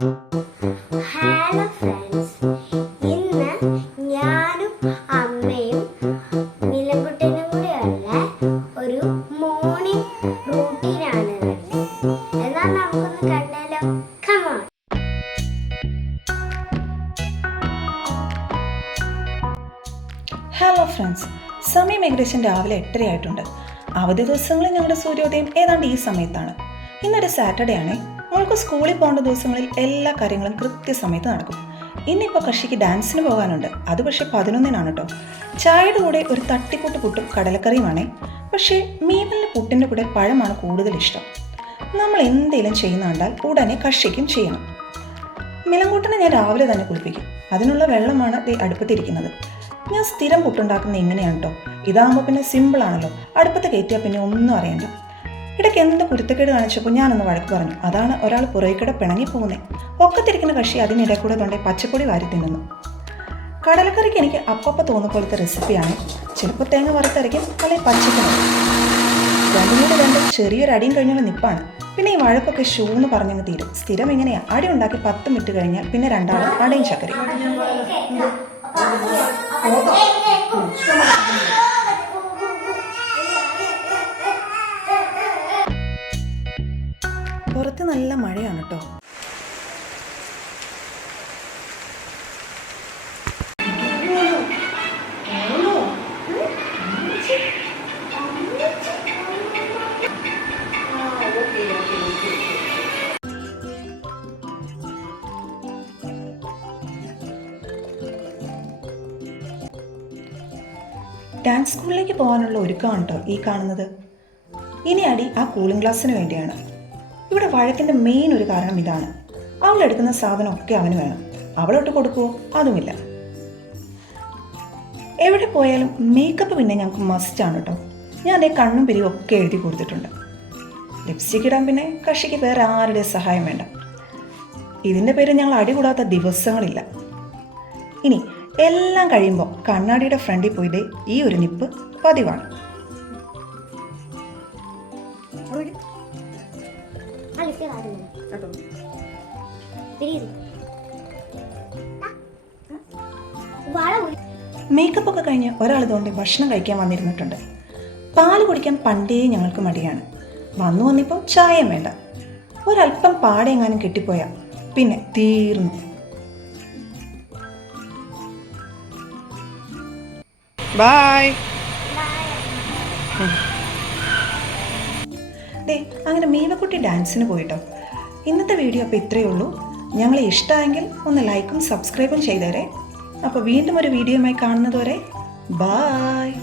Hello friends, ഇന്ന് ഞാനും അമ്മയും മിലക്കുട്ടനും കൂടെയുള്ള ഒരു മോർണിംഗ് റൂട്ടീനാണ്. എന്നാൽ നമുക്കൊന്ന് കണ്ടാലോ? Come on. ഹലോ ഫ്രണ്ട്സ്, സമയം ഏകദേശം രാവിലെ 8:30 ആയിട്ടുണ്ട്. അവധി ദിവസങ്ങളിൽ ഞങ്ങളുടെ സൂര്യോദയം ഏതാണ്ട് ഈ സമയത്താണ്. ഇന്നൊരു സാറ്റർഡേ ആണേ. നമ്മൾക്ക് സ്കൂളിൽ പോകേണ്ട ദിവസങ്ങളിൽ എല്ലാ കാര്യങ്ങളും കൃത്യസമയത്ത് നടക്കും. ഇന്നിപ്പോൾ കക്ഷിക്ക് ഡാൻസിന് പോകാനുണ്ട്. അത് പക്ഷേ 11-നാണ് കേട്ടോ. ചായയുടെ കൂടെ ഒരു തട്ടിക്കൂട്ട് പുട്ടും കടലക്കറിയുമാണേ. പക്ഷേ മീവലിന് പുട്ടിൻ്റെ കൂടെ പഴമാണ് കൂടുതൽ ഇഷ്ടം. നമ്മൾ എന്തെങ്കിലും ചെയ്യുന്ന കണ്ടാൽ ഉടനെ കക്ഷിക്കും ചെയ്യണം. മിലങ്കൂട്ടനെ ഞാൻ രാവിലെ തന്നെ കുളിപ്പിക്കും. അതിനുള്ള വെള്ളമാണ് അടുപ്പത്തിരിക്കുന്നത്. ഞാൻ സ്ഥിരം പുട്ടുണ്ടാക്കുന്നത് ഇങ്ങനെയാണ് കേട്ടോ. ഇതാകുമ്പോൾ പിന്നെ സിമ്പിളാണല്ലോ. അടുപ്പത്ത് കയറ്റിയാൽ പിന്നെ ഒന്നും അറിയണ്ട. ഇടയ്ക്ക് എന്ത് കുരുത്തക്കേട് കാണിച്ചപ്പോൾ ഞാനൊന്ന് വഴക്ക് പറഞ്ഞു. അതാണ് ഒരാൾ പുറകിക്കടെ പിണങ്ങിപ്പോകുന്നത്. ഒക്കത്തിരിക്കുന്ന കക്ഷി അതിനിടെ കൂടെ തൊണ്ടേ പച്ചപ്പൊടി വാരി തിന്നുന്നു. കടലക്കറിക്ക് എനിക്ക് അപ്പം തോന്നുന്ന പോലത്തെ റെസിപ്പിയാണ്. ചിലപ്പോൾ തേങ്ങ വറുത്തരയ്ക്കും, അല്ലെങ്കിൽ പച്ചക്കറി. രണ്ടും ചെറിയൊരു അടിയും കഴിഞ്ഞുള്ള നിപ്പാണ്. പിന്നെ ഈ വഴക്കൊക്കെ ഷൂന്ന് പറഞ്ഞങ്ങ് തീരും. സ്ഥിരം ഇങ്ങനെയാണ്. അടി ഉണ്ടാക്കി 10 മിനിറ്റ് കഴിഞ്ഞാൽ പിന്നെ രണ്ടാളും അടയും ചക്കരയും. പുറത്ത് നല്ല മഴയാണ് കേട്ടോ. ഡാൻസ് സ്കൂളിലേക്ക് പോകാനുള്ള ഒരുക്കമാണ് കേട്ടോ ഈ കാണുന്നത്. ഇനി അടി ആ കൂളിംഗ് ഗ്ലാസ്സിന് വേണ്ടിയാണ്. ഇവിടെ വഴക്കിൻ്റെ മെയിൻ ഒരു കാരണം ഇതാണ്. അവളെടുക്കുന്ന സാധനമൊക്കെ അവന് വേണം. അവളോട്ട് കൊടുക്കുമോ? അതുമില്ല. എവിടെ പോയാലും മേക്കപ്പ് പിന്നെ ഞങ്ങൾക്ക് മസ്റ്റാണ് കേട്ടോ. ഞാൻ അതേ കണ്ണും പിരിയും ഒക്കെ എഴുതി കൊടുത്തിട്ടുണ്ട്. ലിപ്സ്റ്റിക് ഇടാൻ പിന്നെ കക്ഷിക്ക് വേറെ ആരുടെ സഹായം വേണ്ട. ഇതിൻ്റെ പേര് ഞങ്ങൾ അടി കൂടാത്ത ദിവസങ്ങളില്ല. ഇനി എല്ലാം കഴിയുമ്പോൾ കണ്ണാടിയുടെ ഫ്രണ്ടിൽ പോയി ഈ ഒരു നിപ്പ് പതിവാണ്. മേക്കപ്പ് ഒക്കെ കഴിഞ്ഞ് ഒരാൾ ഇതുകൊണ്ട് ഭക്ഷണം കഴിക്കാൻ വന്നിരുന്നിട്ടുണ്ട്. പാല് കുടിക്കാൻ പണ്ടേ ഞങ്ങൾക്ക് മടിയാണ്. വന്നിപ്പോൾ ചായയും വേണ്ട. ഒരല്പം പാടെങ്ങാനും കിട്ടിപ്പോയാൽ പിന്നെ തീർന്നു. ബായ്. അങ്ങനെ മീവക്കുട്ടി ഡാൻസിന് പോയിട്ടോ. ഇന്നത്തെ വീഡിയോ അപ്പോൾ ഇത്രയേ ഉള്ളൂ. ഞങ്ങളെ ഇഷ്ടമായെങ്കിൽ ഒന്ന് ലൈക്കും സബ്സ്ക്രൈബും ചെയ്തേരെ. അപ്പോൾ വീണ്ടും ഒരു വീഡിയോയുമായി കാണുന്നതുവരെ ബായ്.